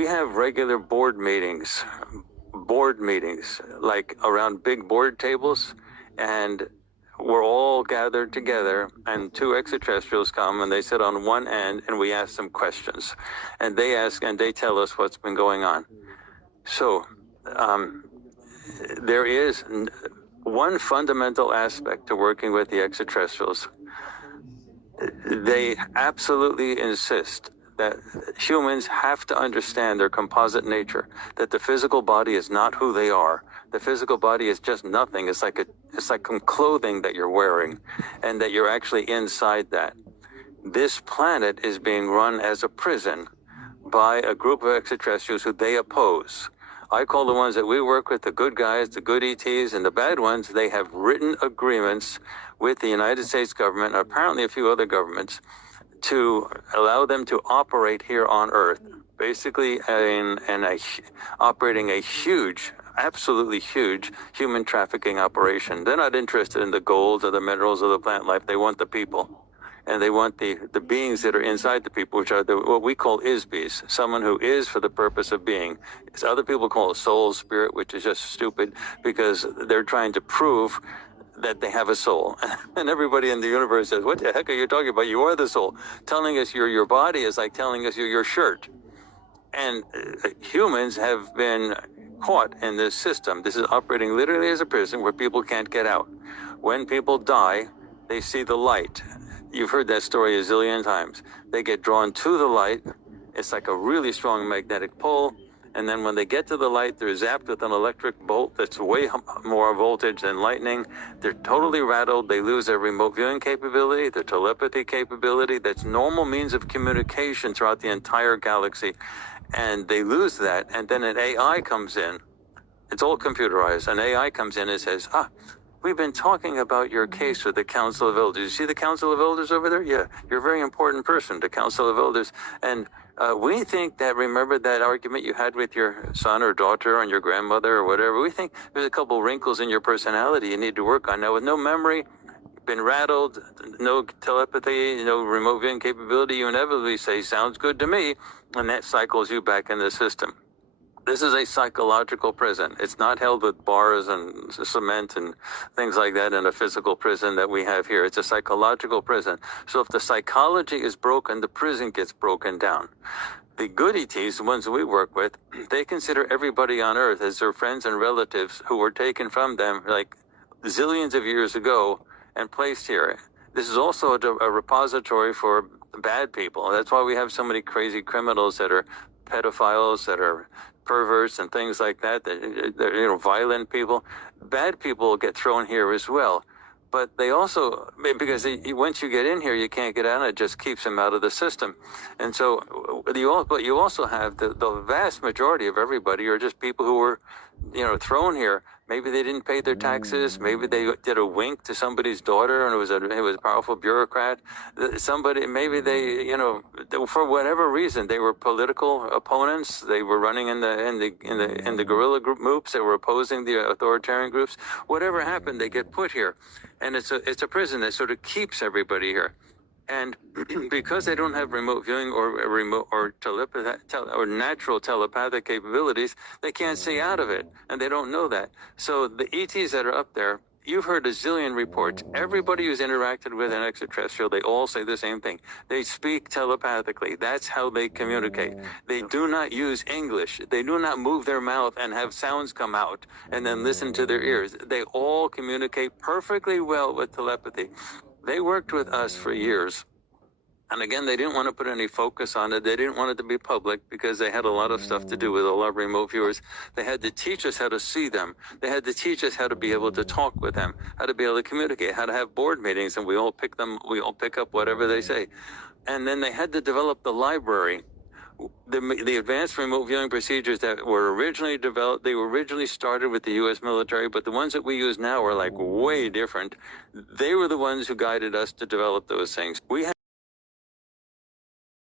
we have regular board meetings, like around big board tables, and we're all gathered together, and two extraterrestrials come and they sit on one end, and we ask them questions, and they tell us what's been going on. So there is one fundamental aspect to working with the extraterrestrials. They absolutely insist that humans have to understand their composite nature, that the physical body is not who they are. The physical body is just nothing. It's like some clothing that you're wearing, and that you're actually inside that. This planet is being run as a prison by a group of extraterrestrials who they oppose. I call the ones that we work with the good guys, the good ETs, and the bad ones. They have written agreements with the United States government, and apparently a few other governments, to allow them to operate here on Earth, basically operating a huge, absolutely huge human trafficking operation. They're not interested in the gold or the minerals or the plant life. They want the people. And they want the beings that are inside the people, which are what we call is-bees, someone who is for the purpose of being. Other people call it soul, spirit, which is just stupid, because they're trying to prove that they have a soul. And everybody in the universe says, what the heck are you talking about? You are the soul. Telling us you're your body is like telling us you're your shirt. And humans have been caught in this system. This is operating literally as a prison where people can't get out. When people die, they see the light. You've heard that story a zillion times. They get drawn to the light. It's like a really strong magnetic pull. And then when they get to the light, they're zapped with an electric bolt that's way more voltage than lightning. They're totally rattled. They lose their remote viewing capability, their telepathy capability. That's normal means of communication throughout the entire galaxy. And they lose that. And then an AI comes in. It's all computerized. An AI comes in and says, we've been talking about your case with the Council of Elders. You see the Council of Elders over there? Yeah, you're a very important person, the Council of Elders. And we think that, remember that argument you had with your son or daughter and your grandmother or whatever? We think there's a couple wrinkles in your personality you need to work on. Now, with no memory, been rattled, no telepathy, no remote viewing capability, you inevitably say, sounds good to me, and that cycles you back in the system. This is a psychological prison. It's not held with bars and cement and things like that in a physical prison that we have here. It's a psychological prison. So if the psychology is broken, the prison gets broken down. The good ETs, the ones we work with, they consider everybody on Earth as their friends and relatives who were taken from them like zillions of years ago and placed here. This is also a repository for bad people. That's why we have so many crazy criminals that are pedophiles, that are perverts and things like that, violent people. Bad people get thrown here as well. But they also, because once you get in here, you can't get out, and it just keeps them out of the system. And so you also have the vast majority of everybody are just people who were, thrown here. Maybe they didn't pay their taxes. Maybe they did a wink to somebody's daughter, and it was a powerful bureaucrat. Maybe they, for whatever reason, they were political opponents. They were running in the guerrilla groups. They were opposing the authoritarian groups. Whatever happened, they get put here, and it's a prison that sort of keeps everybody here. And because they don't have remote viewing or natural telepathic capabilities, they can't see out of it, and they don't know that. So the ETs that are up there, you've heard a zillion reports. Everybody who's interacted with an extraterrestrial, they all say the same thing. They speak telepathically. That's how they communicate. They do not use English. They do not move their mouth and have sounds come out and then listen to their ears. They all communicate perfectly well with telepathy. They worked with us for years. And again, they didn't want to put any focus on it. They didn't want it to be public because they had a lot of stuff to do with a lot of remote viewers. They had to teach us how to see them. They had to teach us how to be able to talk with them, how to be able to communicate, how to have board meetings, and we all pick up whatever they say. And then they had to develop the library. The advanced remote viewing procedures that were originally developed, they were originally started with the U.S. military, but the ones that we use now are like way different. They were the ones who guided us to develop those things. We